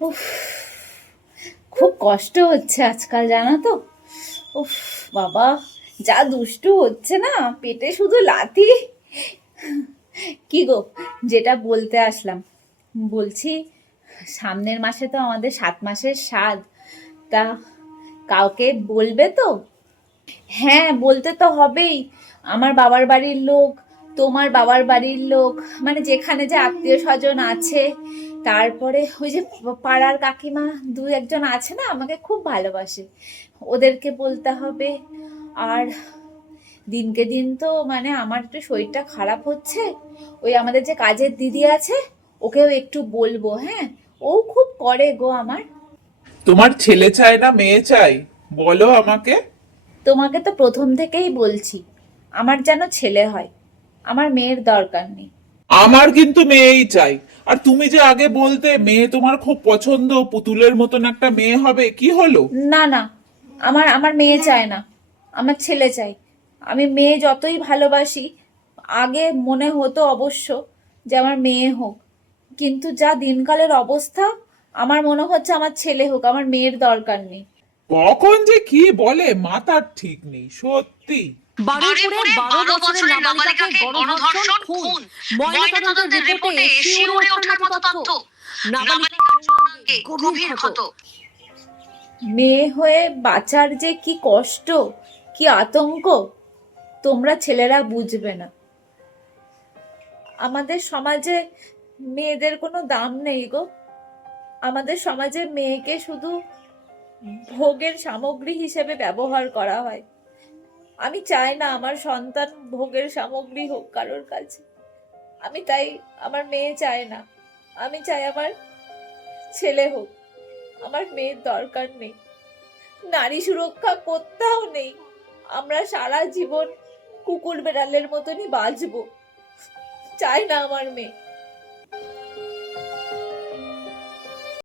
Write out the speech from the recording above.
উফ, খুব কষ্ট হচ্ছে আজকাল, জানো তো। উফ, বাবা, যা দুষ্টু হচ্ছে না, পেটে শুধু লাথি। কি গো, যেটা বলতে আসলাম, বলছি সামনের মাসে তো আমাদের 7 মাসের স্বাদ। তা কাউকে বলবে তো? হ্যাঁ, বলতে তো হবেই। আমার বাবার বাড়ির লোক, তোমার বাবার বাড়ির লোক, মানে যেখানে যে আত্মীয় স্বজন আছে, তারপরে ওই যে পাড়ার কাকিমা দু একজন আছে না, আমাকে খুব ভালোবাসে, ওদেরকে বলতে হবে। আর দিনকে দিন তো মানে আমার একটু শরীরটা খারাপ হচ্ছে, ওই আমাদের যে কাজের দিদি আছে, ওকেও একটু বলবো। হ্যাঁ, ও খুব করে গো আমার। তোমার ছেলে চাই না মেয়ে চাই, বলো আমাকে। তোমাকে তো প্রথম থেকেই বলছি, আমার যেন ছেলে হয়, আমার মেয়ের দরকার নেই। আমার কিন্তু মেয়েই চাই। আর তুমি যে আগে বলতে মেয়ে তোমার খুব পছন্দ, পুতুলের মতন একটা মেয়ে হবে, কি হলো? না না, আমার আমার মেয়ে চায় না, আমার ছেলে চাই। আমি মেয়ে যতই ভালোবাসি, আগে মনে হতো অবশ্য যে আমার মেয়ে হোক, কিন্তু যা দিনকালের অবস্থা, আমার মনে হচ্ছে আমার ছেলে হোক, আমার মেয়ের দরকার নেই। কখন যে কি বলে মাথার ঠিক নেই সত্যি। বারুইপুরে 12 বছরের নাবালিকাকে গণধর্ষণ, খুন। ময়নাতদন্তের রিপোর্টে শিউরে ওঠার মতো তথ্য। নাবালিকার যৌনাঙ্গে গভীর ক্ষত। মেয়ে হয়ে বাঁচার যে কি কষ্ট, কি আতঙ্ক, তোমরা ছেলেরা বুঝবে না। আমাদের সমাজে মেয়েদের কোনো দাম নেই গো। আমাদের সমাজে মেয়েকে শুধু ভোগের সামগ্রী হিসেবে ব্যবহার করা হয়। আমি চাই না আমার সন্তান ভোগের সামগ্রী হোক কারোর কাছে। আমি তাই, আমার মেয়ে চায় না, আমি চাই আমার ছেলে হোক, আমার মেয়ের দরকার নেই। নারী সুরক্ষা কোথাও নেই, আমরা সারা জীবন কুকুর বেড়ালের মতনই বাঁচবো। চাই না আমার মেয়ে।